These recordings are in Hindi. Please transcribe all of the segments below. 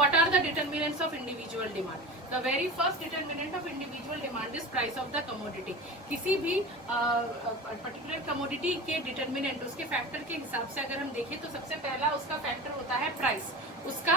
what are the determinants of individual demand? The very first determinant of individual demand is price of the commodity. किसी भी पर्टिकुलर कमोडिटी के डिटर्मिनेंट, उसके फैक्टर के हिसाब से अगर हम देखें तो सबसे पहला उसका फैक्टर होता है प्राइस, उसका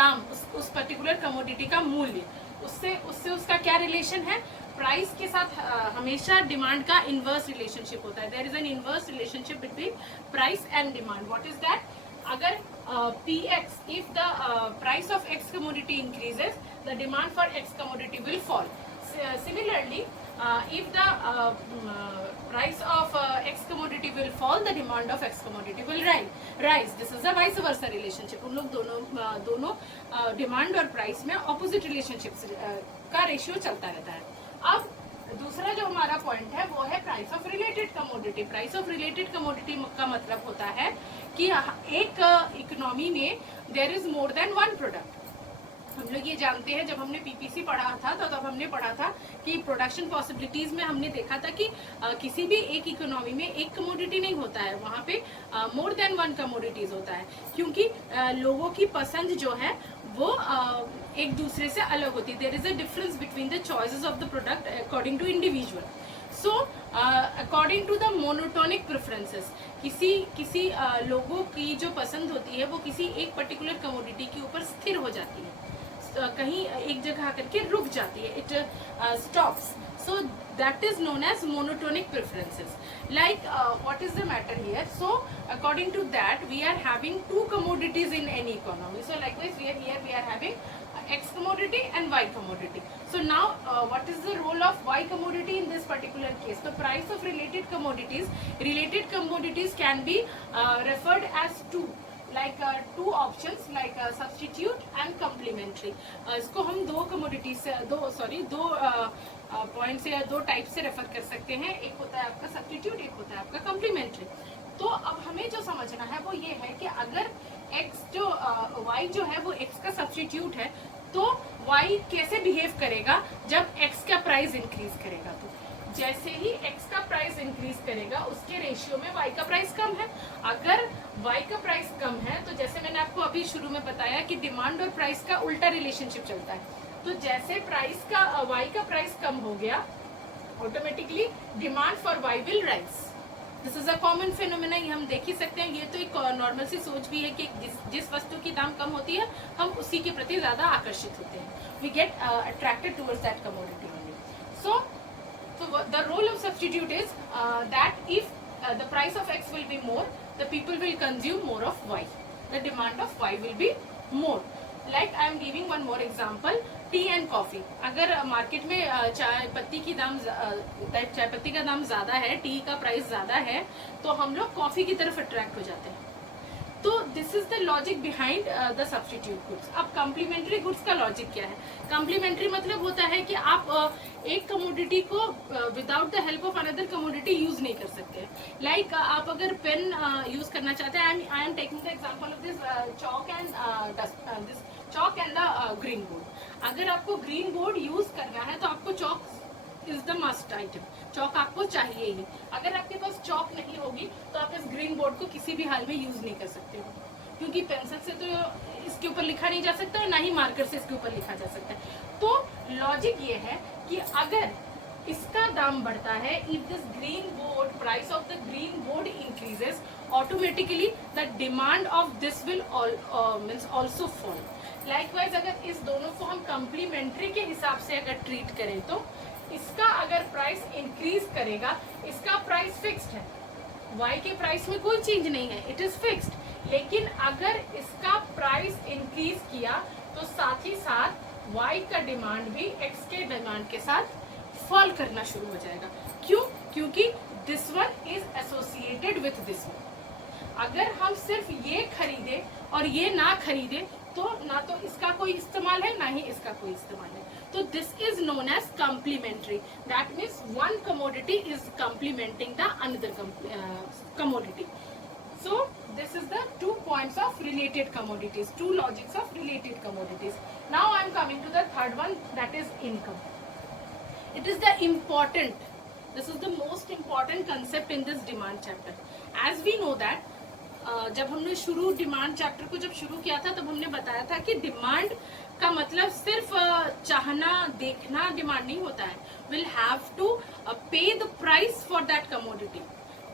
दाम, उस पर्टिकुलर कमोडिटी का मूल्य। उससे उसका क्या रिलेशन है? प्राइस के साथ हमेशा डिमांड का इनवर्स रिलेशनशिप होता है। There is an inverse relationship between price and demand. What is that? अगर Px, if the price of X commodity increases, the demand for X commodity will fall. Similarly, if the price of X commodity will fall, the demand of X commodity will rise. This is a vice versa relationship. उन लोग दोनों डिमांड और प्राइस में ऑपोजिट रिलेशनशिप का रेशियो चलता रहता है। अब दूसरा जो हमारा पॉइंट है वो है price of related commodity. Price of related commodity का मतलब होता है कि एक इकोनॉमी में there is more than one product. हम लोग ये जानते हैं, जब हमने पीपीसी पढ़ा था तो तब हमने पढ़ा था कि प्रोडक्शन पॉसिबिलिटीज में हमने देखा था कि किसी भी एक इकोनॉमी में एक कमोडिटी नहीं होता है, वहाँ पे मोर देन वन कमोडिटीज होता है, क्योंकि लोगों की पसंद जो है वो एक दूसरे से अलग होती है। There is a difference between the choices of the product according to individual. So according to the monotonic preferences, किसी लोगों की जो पसंद होती है वो किसी एक पर्टिकुलर कमोडिटी के ऊपर स्थिर हो जाती है, कहीं एक जगह करके रुक जाती है, it stops. So that is known as monotonic preferences. Like what is the matter here? So according to that we are having two commodities in any economy. So likewise we are having X commodity and Y commodity. So now what is the role of Y commodity in this particular case? The price of related commodities can be referred as two, like two options, like substitute and complementary. इसको हम दो कमोडिटी से दो पॉइंट से या दो टाइप से रेफर कर सकते हैं। एक होता है आपका सब्स्टिट्यूट, एक होता है आपका कम्प्लीमेंट्री। तो अब हमें जो समझना है वो ये है कि अगर y जो है वो x का सब्स्टिट्यूट है, तो y कैसे बिहेव करेगा जब x का प्राइस इंक्रीज करेगा। तो जैसे ही x का प्राइस इंक्रीज करेगा उसके रेशियो में y का प्राइस कम है। अगर y का प्राइस कम है तो जैसे मैंने आपको अभी शुरू में बताया कि डिमांड और प्राइस का उल्टा रिलेशनशिप चलता है। तो जैसे y का प्राइस कम हो गया, automatically demand for y will rise. This is a common phenomena, ये हम देख ही सकते हैं। ये तो एक नॉर्मल सी सोच भी है कि जिस वस्तु की दाम कम होती है हम उसी के प्रति ज्यादा आकर्षित होते हैं। We get attracted towards that commodity only. So the role of substitute is that if the price of X will be more, the people will consume more of Y. The demand of Y will be more. Like I am giving one more example, tea and coffee. अगर मार्केट में चाय पत्ती का दाम ज्यादा है, टी का प्राइस ज्यादा है, तो हम लोग कॉफी की तरफ अट्रैक्ट हो जाते हैं। तो this is the logic behind the substitute goods. अब कम्प्लीमेंट्री गुड्स का लॉजिक क्या है? कम्प्लीमेंट्री मतलब होता है कि आप एक कमोडिटी को without the help of another commodity use नहीं कर सकते। लाइक आप अगर पेन यूज करना चाहते हैं, I am taking the example of this chalk and the green board. अगर आपको ग्रीन बोर्ड यूज करना है तो आपको chalk is the must item, chalk आपको चाहिए ही। अगर आपके पास चौक नहीं होगी तो आप इस ग्रीन बोर्ड को किसी भी हाल में यूज नहीं कर सकते हो, क्योंकि पेंसिल से तो इसके ऊपर लिखा नहीं जा सकता है, ना ही मार्कर से इसके ऊपर लिखा जा सकता है। तो लॉजिक ये है कि अगर इसका दाम बढ़ता है, if this green board, price of the green board increases, automatically the demand of this will means also fall. Likewise अगर इस दोनों को हम कम्प्लीमेंट्री के हिसाब से अगर ट्रीट करें तो इसका अगर प्राइस इंक्रीज करेगा, इसका प्राइस फिक्स्ड है, y के प्राइस में कोई चेंज नहीं है, इट इज फिक्स्ड। लेकिन अगर इसका प्राइस इंक्रीज किया तो साथ ही साथ y का डिमांड भी x के डिमांड के साथ फॉल करना शुरू हो जाएगा। क्यों? क्योंकि this one is associated with this one. अगर हम सिर्फ ये खरीदे और ये ना खरीदे तो ना तो इसका कोई इस्तेमाल है, ना ही इसका कोई इस्तेमाल है। तो this is known as complementary. That means one commodity is complementing the another commodity. So this is the 2 points of related commodities, 2 logics of related commodities. Now I am coming to the third one, that is income. It is this is the most important concept in this demand chapter. As we know that जब हमने शुरू डिमांड चैप्टर को जब शुरू किया था तब हमने बताया था कि डिमांड का मतलब सिर्फ चाहना देखना डिमांड नहीं होता है. विल हैव टू पे the price for that commodity,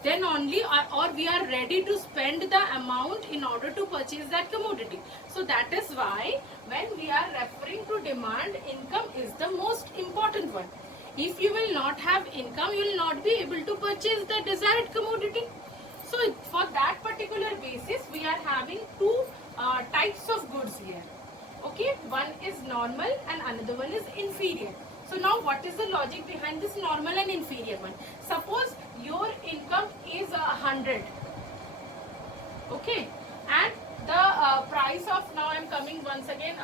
then only or we are ready to spend the amount in order to purchase that commodity. So that is why when we are referring to demand, income is the most important one. If you will not have income, you will not be able to purchase the desired commodity. So for that particular basis, we are having two types of goods here. Okay, one is normal and another one is inferior. So now what is the logic behind this normal and inferior one? Suppose your income is 100, okay, and the price of, now I am coming once again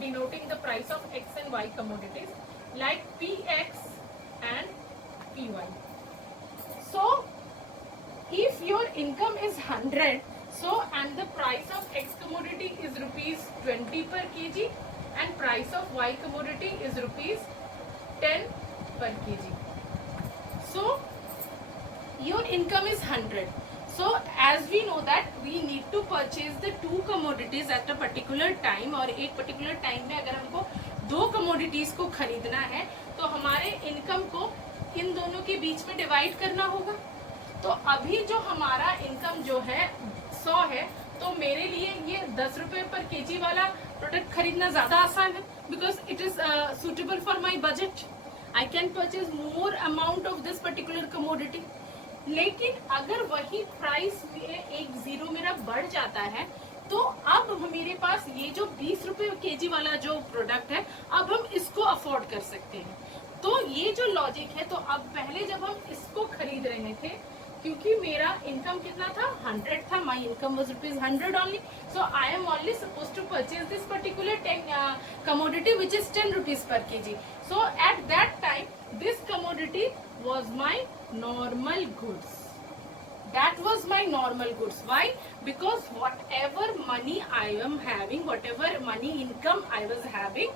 denoting the price of X and Y commodities like PX and PY. So if your income is 100, so and the price of X commodity is rupees 20 per kg and price of Y commodity is rupees 10 per kg. So your income is 100. So as we know that we need to purchase the two commodities at a particular time, और एक particular time में अगर हमको दो commodities को खरीदना है तो हमारे income को इन दोनों के बीच में divide करना होगा. तो अभी जो हमारा income जो है 100 है, तो मेरे लिए ये 10 रुपए पर केजी वाला प्रोडक्ट खरीदना ज्यादा आसान है, because it is suitable for my budget. I can purchase more amount of this particular commodity. लेकिन अगर वही प्राइस में एक जीरो मेरा बढ़ जाता है तो अब मेरे पास ये जो 20 रुपए केजी वाला जो प्रोडक्ट है, अब हम इसको अफोर्ड कर सकते हैं. तो ये जो लॉजिक है, तो अब पहले जब हम इसको खरीद रहे थे, क्योंकि मेरा इनकम कितना था 100 था, my income was ₹100 only, so I am only suppose to purchase this particular commodity which is 10 rupees per KG. So at that time this commodity was my normal goods. That was my normal goods. Why? Because whatever money I am having, whatever money income I was having,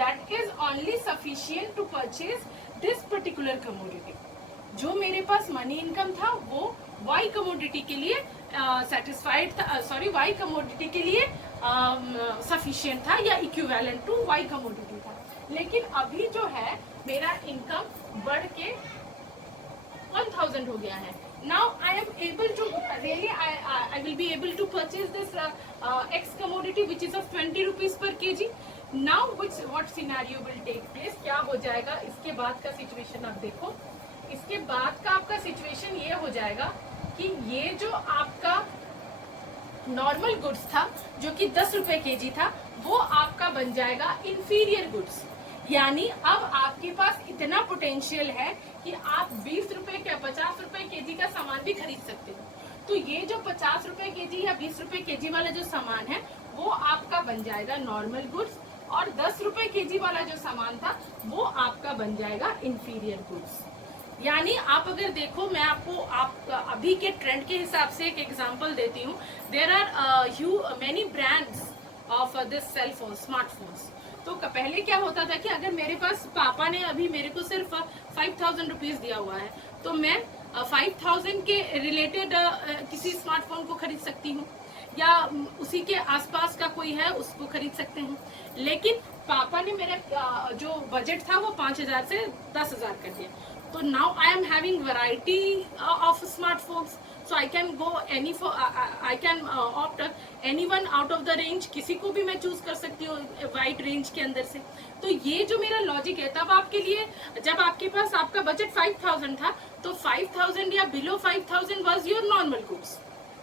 that is only sufficient to purchase this particular commodity. जो मेरे पास मनी इनकम था वो Y कमोडिटी के लिए सेटिस्फाइड था, सॉरी Y कमोडिटी के लिए सफिशिएंट था या इक्विवेलेंट टू Y कमोडिटी था. लेकिन अभी जो है मेरा इनकम बढ़ के 1000 हो गया है. Now I am able to really I will be able to purchase this X commodity which is of 20 rupees per kg. Now what scenario will take place? क्या हो जाएगा इसके बाद का सिचुएशन आप देखो. इसके बाद का आपका सिचुएशन ये हो जाएगा कि ये जो आपका नॉर्मल गुड्स था जो कि 10 रुपए केजी था, वो आपका बन जाएगा इंफीरियर गुड्स. यानी अब आपके पास इतना पोटेंशियल है कि आप 20 रुपए का 50 रुपए केजी का सामान भी खरीद सकते हो. तो ये जो 50 रुपए केजी या 20 रुपए केजी वाला जो सामान है वो आपका बन जाएगा नॉर्मल गुड्स, और 10 रुपए केजी वाला जो सामान था वो आपका बन जाएगा इंफीरियर गुड्स. यानी आप अगर देखो, मैं आपको अभी के ट्रेंड के हिसाब से एक एग्जांपल देती हूँ. There are many brands of this cell phone, smartphones. तो पहले क्या होता था कि अगर मेरे पास पापा ने अभी मेरे को सिर्फ 5000 रुपीज दिया हुआ है तो मैं 5000 के रिलेटेड किसी स्मार्टफोन को खरीद सकती हूँ, या उसी के आसपास का कोई है उसको खरीद सकते हैं. लेकिन पापा ने मेरा जो बजट था वो 5000 से 10000 कर दिया. तो now I am having variety of smartphones, so I can go any for I can opt any one out of the range. किसी को भी मैं चूज कर सकती हूँ वाइड रेंज के अंदर से. तो ये जो मेरा लॉजिक है, तब आपके लिए जब आपके पास आपका बजट 5000 था तो 5000 या below 5000 was your normal goods.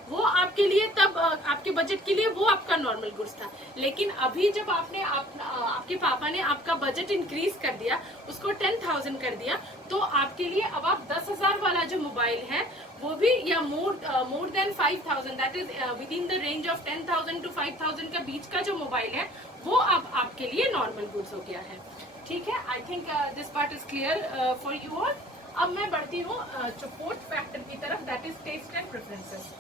वो आपके लिए तब आपके बजट के लिए वो आपका नॉर्मल गुड्स था. लेकिन अभी जब आपके पापा ने आपका बजट इंक्रीज कर दिया, उसको 10,000 कर दिया, तो आपके लिए अब आप 10,000 वाला जो मोबाइल है वो भी, या more than 5000, that is within the range of 10,000 to 5000 का बीच का जो मोबाइल है वो अब आपके लिए नॉर्मल गुड्स हो गया है. ठीक है, I think this part is clear for you all. अब मैं बढ़ती हूँ फोर्थ फैक्टर की तरफ, that is taste and preferences.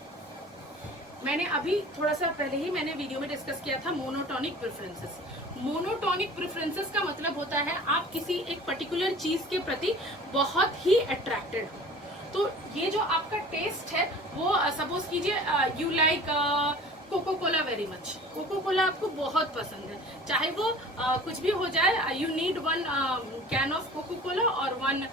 मैंने अभी थोड़ा सा पहले ही मैंने वीडियो में डिस्कस किया था मोनोटोनिक प्रेफरेंसेस. मोनोटोनिक प्रेफरेंसेस का मतलब होता है आप किसी एक पर्टिकुलर चीज के प्रति बहुत ही अट्रैक्टेड हो. तो ये जो आपका टेस्ट है वो सपोज कीजिए you like Coca Cola very much, Coca Cola आपको बहुत पसंद है, चाहे वो कुछ भी हो जाए, you need 1 can of Coca Cola और 1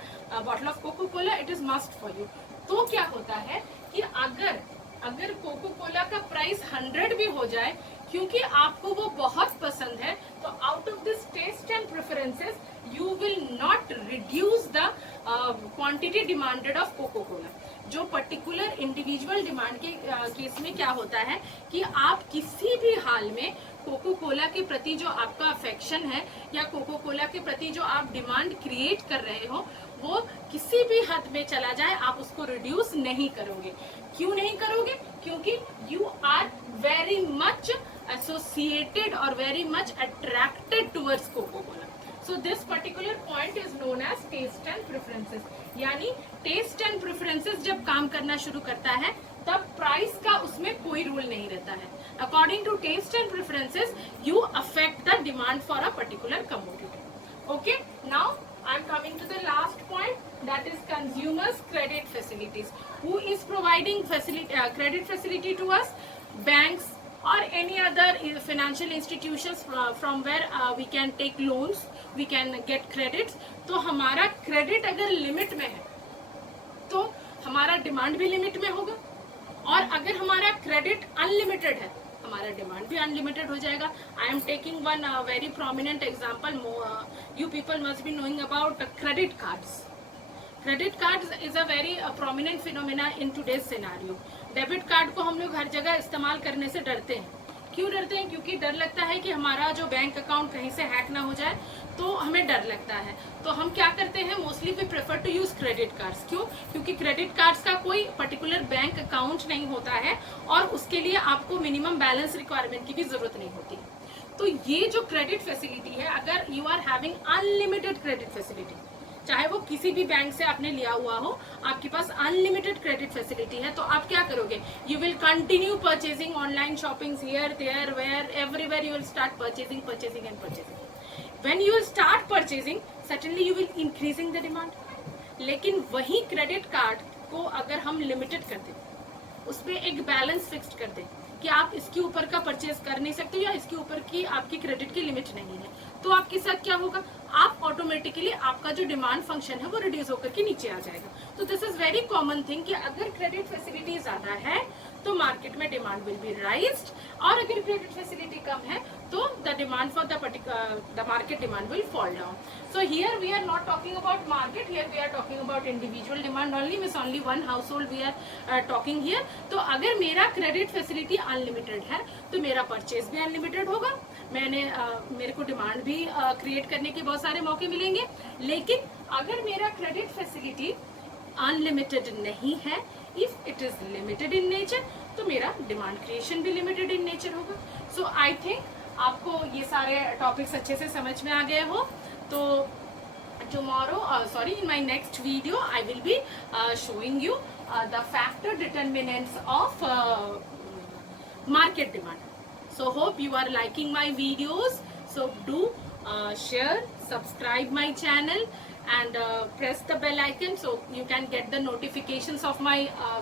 bottle of Coca Cola, it is must for you. तो क्या होता है कि अगर कोको कोला का प्राइस 100 भी हो जाए, क्योंकि आपको वो बहुत पसंद है, तो out of this taste and preferences you will not reduce the quantity demanded of Coca Cola. जो पर्टिकुलर इंडिविजुअल डिमांड के केस में क्या होता है कि आप किसी भी हाल में कोको कोला के प्रति जो आपका अफेक्शन है या कोको कोला के प्रति जो आप डिमांड क्रिएट कर रहे हो, वो किसी भी हद में चला जाए, आप उसको रिड्यूस नहीं करोगे। क्यों नहीं करोगे? क्योंकि you are very much associated और very much attracted towards Coca Cola. So this particular point is known as taste and preferences. यानी टेस्ट एंड प्रेफरेंसेस जब काम करना शुरू करता है, तब प्राइस का उसमें कोई रूल नहीं रहता है। According to taste and preferences you affect the demand for a particular commodity. Okay, now I am coming to the last point, that is consumers credit facilities. Who is providing credit facility to us? Banks or any other financial institutions from where we can take loans, we can get credits. तो हमारा क्रेडिट अगर लिमिट में है तो हमारा डिमांड भी लिमिट में होगा, और अगर हमारा क्रेडिट अनलिमिटेड है हमारा डिमांड भी अनलिमिटेड हो जाएगा। आई am taking one very prominent example, you people must be knowing about credit cards. Credit cards is a very prominent phenomena in today's scenario. Debit card को हम लोग हर जगह इस्तेमाल करने से डरते हैं। क्यों डरते हैं? क्योंकि डर लगता है कि हमारा जो बैंक अकाउंट कहीं से हैक ना हो जाए, तो हमें डर लगता है। तो हम क्या करते हैं, mostly we prefer to use credit cards. क्यों? क्योंकि क्रेडिट कार्ड्स का कोई पर्टिकुलर बैंक अकाउंट नहीं होता है और उसके लिए आपको मिनिमम बैलेंस रिक्वायरमेंट की भी जरूरत नहीं होती। तो ये जो क्रेडिट फैसिलिटी है, अगर you are having unlimited credit facility, चाहे वो किसी भी बैंक से आपने लिया हुआ हो, आपके पास अनलिमिटेड क्रेडिट फैसिलिटी है, तो आप क्या करोगे? You will continue purchasing online shopping here there where everywhere, you will start purchasing and purchasing. When you will start purchasing, suddenly you will increasing the demand. लेकिन वही क्रेडिट कार्ड को अगर हम लिमिटेड कर दें, उसमें एक बैलेंस फिक्स्ड कर दें कि आप इसके ऊपर का परचेज कर नहीं सकते या इसके ऊपर की आपकी क्रेडिट की लिमिट नहीं है, तो आपके साथ क्या होगा? आप ऑटोमेटिकली आपका जो डिमांड फंक्शन है वो रिड्यूस होकर के नीचे आ जाएगा। तो this is very common thing कि अगर क्रेडिट फैसिलिटी ज्यादा है तो मार्केट में डिमांड विल बी राइज्ड, और अगर क्रेडिट फैसिलिटी कम है तो the demand for the market demand will fall down. So here we are not talking about market, here we are talking about individual demand only, means only one household we are talking here. तो अगर मेरा क्रेडिट फैसिलिटी अनलिमिटेड है तो मेरा परचेज भी अनलिमिटेड होगा, मेरे को डिमांड भी क्रिएट करने के बहुत सारे मौके मिलेंगे। लेकिन अगर मेरा क्रेडिट फैसिलिटी अनलिमिटेड नहीं है, if it is limited in nature, तो मेरा डिमांड क्रिएशन भी लिमिटेड इन नेचर होगा। सो आई थिंक आपको ये सारे टॉपिक्स अच्छे से समझ में आ गए हो। तो tomorrow, in my next video, I will be showing you the factor determinants of market demand. So hope you are liking my videos. So do share, subscribe my channel, and press the bell icon so you can get the notifications of my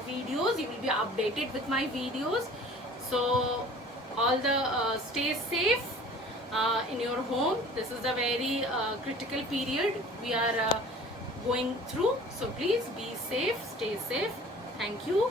videos. You will be updated with my videos. So all the stay safe in your home. This is a very critical period we are going through, so please be safe, stay safe. Thank you.